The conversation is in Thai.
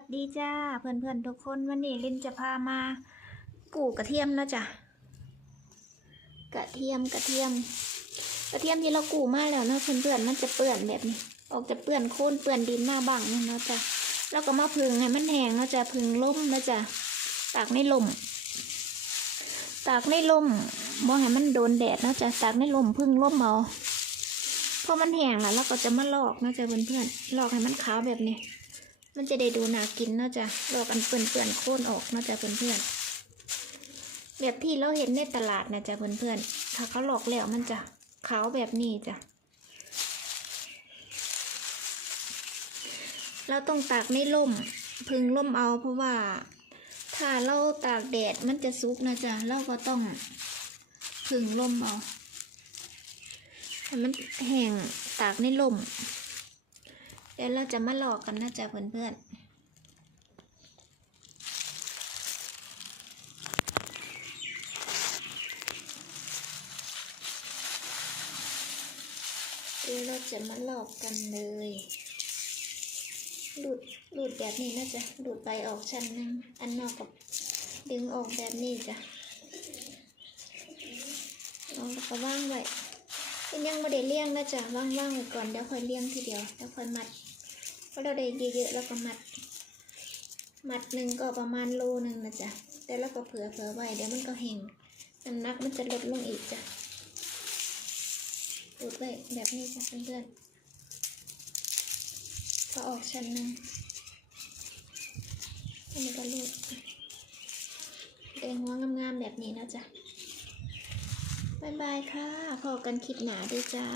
วัสดีจ้าเพื่อนๆทุกคนวันนี้ลินจะพามากู่กระเทียมนะจ๊ะกระเทียมกระเทียม กระเทียมที่เรากู่มาแล้วนะเพื่อนๆมันจะเปื่อนแบบนี้ ออกจะเปื่อนโค่นเปื่อนดินมาบ้างนี่นะจ๊ะแล้วก็มาพึ่งให้มันแห้งนะจ๊ะพึ่งล่มนะจ๊ะตากในลมตากในลมบ่ให้มันโดนแดดนะจ๊ะตากในลมพึ่งล่มเอาพอมันแห้งแล้วเราก็จะมาลอกนะจ๊ะเพื่อนๆลอกให้มันขาวแบบนี้ มันจะได้ดูน่ากินเนาะจ้ะลอกอันเปื่อนเปื่อนๆโค่นออกเนาะจ้ะเพื่อนๆแบบที่เราเห็นในตลาดนะจ้ะเพื่อนๆถ้าเขาหลอกแล้วมันจะขาวแบบนี้จ้ะเราต้องตากในร่มพึงร่มเอาเพราะว่า ถ้าเราตากแดดมันจะซุกนะจ๊ะเราก็ต้องพึงร่มเอาให้มันแห้งตากในร่ม เดี๋ยวเราจะมาหลอกกันนะจ๊ะเพื่อนๆเดี๋ยวเราจะมาหลอกกันเลย หลุด หลุดแบบนี้นะจ๊ะ หลุดไปออกชั้นหนึง อันนอกกับดึงออกแบบนี้จ้ะเอาแล้วก็ว่างไว้ยังไม่ได้เลี้ยงนะจ๊ะว่างๆไว้ก่อน เดี๋ยวค่อยเลี้ยงทีเดียวแล้วค่อยมัด เราได้เยอะๆแล้วก็มัด มัดหนึ่งก็ประมาณโลหนึ่งนะจ๊ะ แต่แล้วก็เผื่อเผื่อไว้เดี๋ยวมันก็เห็งน้ำหนักมันจะลดลงอีกจ้ะรูดไว้แบบนี้จ้ะเพื่อนๆพอออกชั้นหนึ่งอันนี้ก็รูดเดงหัวงามๆแบบนี้นะจ๊ะบายบายค่ะพอกันคลิปหนาด้วยจ้า